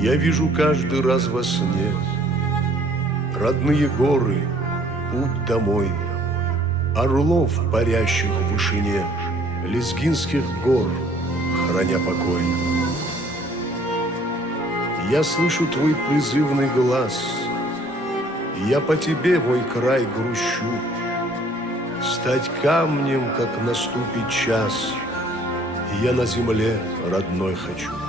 Я вижу каждый раз во сне родные горы, путь домой, орлов, парящих в вышине, лезгинских гор, храня покой. Я слышу твой призывный глаз, я по тебе, мой край, грущу. Стать камнем, как наступит час, я на земле родной хочу.